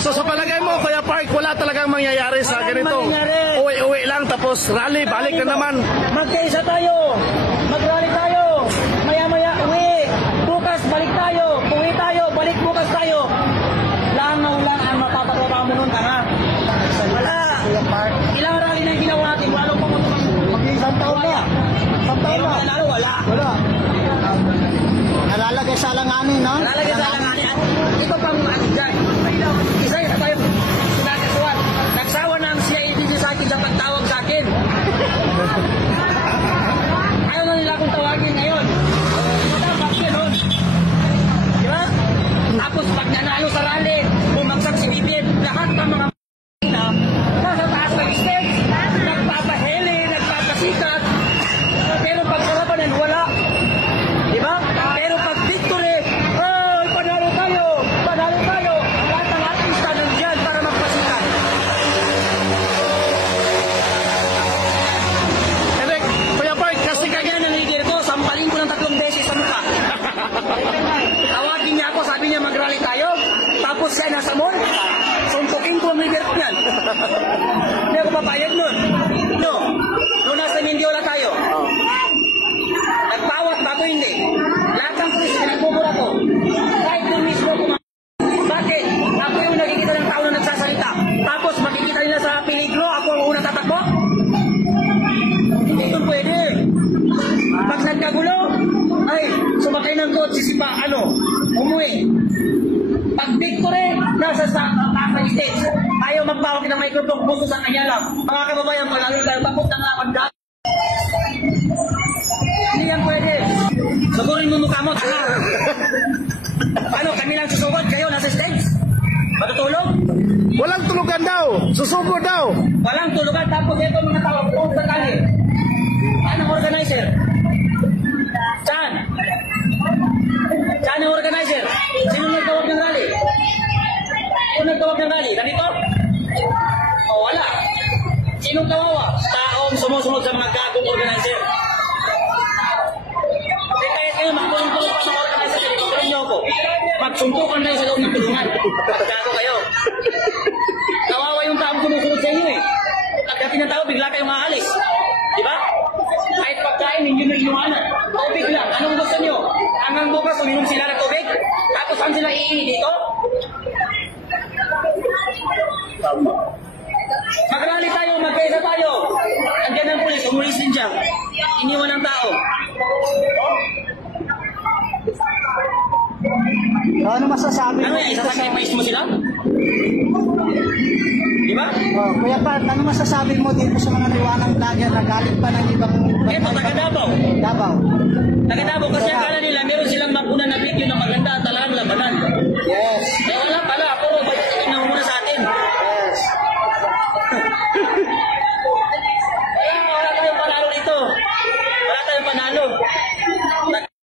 So sa palagay mo, Kuya Park, wala talagang mangyayari sa ganito. Uwi-uwi lang tapos rally, balik na naman. Magkaisa tayo. Mag-rally tayo. Maya-maya uwi. Bukas balik tayo. Uwi tayo. Balik bukas tayo. Lang ang mapapagawa mo nun, tanga. Wala. Ilang rally na yung ginawa natin. Wala pa mo naman. Mag-isang taon na. Isang taon na. Pero wala. Wala. Nalalagay sa alanganin, no? Nalalagay sa alanganin. Ito pang dyan. Isa yun tayo. Sinakasuan. Nagsawa na ang CIDG sa akin sa pagtawag sa akin. Ayaw na nila akong tawagin ngayon. Diba? Tapos pag nanalo sa rally, bumagsak si BBM, lahat ng mga na nasa taas ng stage, nagpapaheli, nagpapasikat, pero pag kalabanan, wala. Diba? Pero pag victory, oh, panalo tayo, lahat ng artista nandyan para magpasikat. Hindi, Kuya Park, kasi Kaya ng leader ko, sampalin ko ng 3 beses sa mukha. Tawagin niya ako, sabi niya mag-rally tayo, tapos siya nasa mall, suntukin ko ang leader ko yan. Hindi ako papayag nun. No, nung nasa Mindiola tayo, nagpawat ba ako hindi? Lahat ng pulis, pinagpupura ko. Kahit yung mismo ko, bakit? Ako yung nakikita ng tao na nagsasalita. Tapos makikita nila sa peligro, ako ang unang tatakbo? Hindi ito pwede. Pag nagkagulo, ay, sumakay ng kotse si umuwi. Pag victory, nasa stage. Ayaw magpawag ng microphone, buso sa kanya lang. Mga kababayan, palalo tayo, tapos na nga pagdaan. Hindi yan pwede. Sugurin mo mukha mo, tanga. Ano, kami lang susugod, kayo nasa stage? Matutulog? walang tulugan daw, susugod daw. Walang tulugan, tapos ito mga tao, buong sa tali. Anong organizer? Saan? Saan yung organizer? Sino nagtawag ng rally? Sino nagtawag ng rally? Ganito? O wala. Sinong kawawa? Taong sumusunod sa mga gagong organizer. Kaya kayo magtulong-tulong pa sa organizer. Tulong niyo ako. Magsuntukan kayo sa loob ng tulungan. Gago kayo. Kawawa yung taong sumusunod sa inyo eh. Pagdating ng tao, bigla kayong maalis. Diba? Kahit pagkain, hindi nyo inuwanan. Tubig lang. Anong gusto nyo? Hanggang bukas, uminom sila ng tubig? Tapos saan sila iihi dito? Mag-rally tayo, magkaisa tayo. Andiyan ang pulis, umulis din dyan. Iniwan ng tao. Ano masasabi Ano mo yan? dito sa... Isasacrifice mo sila? Diba? Oh, Kuya Park, ano masasabi mo dito sa mga liwanang vlogger na galing pa ng ibang... Ito, taga Davao. Davao. Taga Davao kasi ang